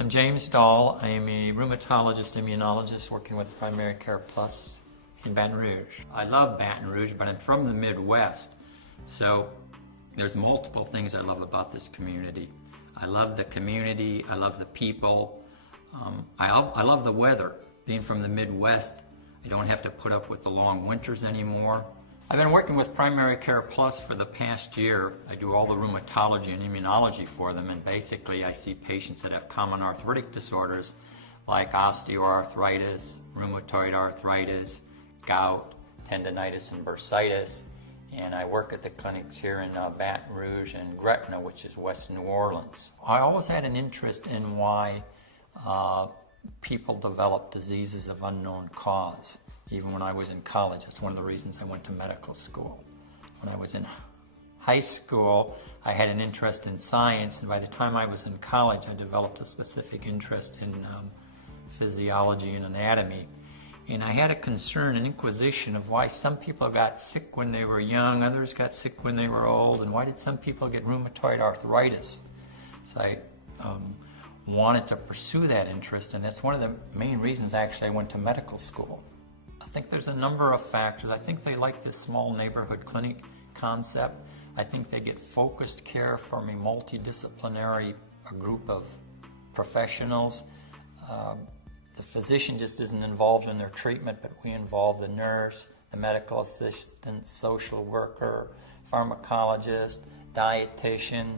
I'm James Dahl. I am a rheumatologist, immunologist working with Primary Care Plus in Baton Rouge. I love Baton Rouge, but I'm from the Midwest, so there's multiple things I love about this community. I love the community, I love the people, I love the weather. Being from the Midwest, I don't have to put up with the long winters anymore. I've been working with Primary Care Plus for the past year. I do all the rheumatology and immunology for them, and basically I see patients that have common arthritic disorders like osteoarthritis, rheumatoid arthritis, gout, tendonitis, and bursitis. And I work at the clinics here in Baton Rouge and Gretna, which is West New Orleans. I always had an interest in why people develop diseases of unknown cause. Even when I was in college, that's one of the reasons I went to medical school. When I was in high school, I had an interest in science, and by the time I was in college, I developed a specific interest in physiology and anatomy. And I had a concern, an inquisition of why some people got sick when they were young, others got sick when they were old, and why did some people get rheumatoid arthritis? So I wanted to pursue that interest, and that's one of the main reasons actually I went to medical school. I think there's a number of factors. I think they like this small neighborhood clinic concept. I think they get focused care from a multidisciplinary group of professionals. The physician just isn't involved in their treatment, but we involve the nurse, the medical assistant, social worker, pharmacologist, dietitian,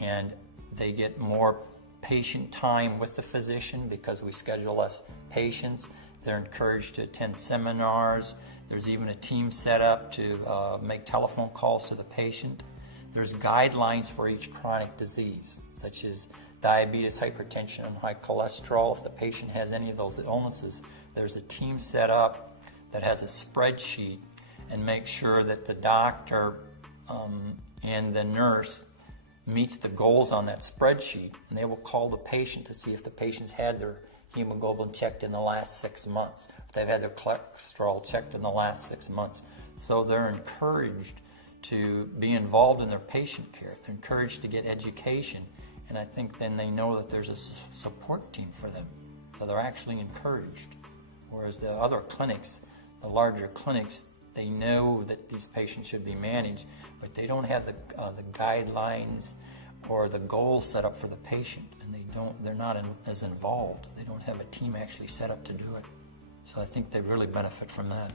and they get more patient time with the physician because we schedule less patients. They're encouraged to attend seminars. There's even a team set up to make telephone calls to the patient. There's guidelines for each chronic disease, such as diabetes, hypertension, and high cholesterol. If the patient has any of those illnesses, there's a team set up that has a spreadsheet and makes sure that the doctor and the nurse meets the goals on that spreadsheet, and they will call the patient to see if the patient's had their hemoglobin checked in the last 6 months, if they've had their cholesterol checked in the last 6 months. So they're encouraged to be involved in their patient care. They're encouraged to get education, and I think then they know that there's a support team for them. So they're actually encouraged. Whereas the other clinics, the larger clinics, they know that these patients should be managed, but they don't have the guidelines or the goals set up for the patient, and they're not as involved. They don't have a team actually set up to do it. So I think they really benefit from that.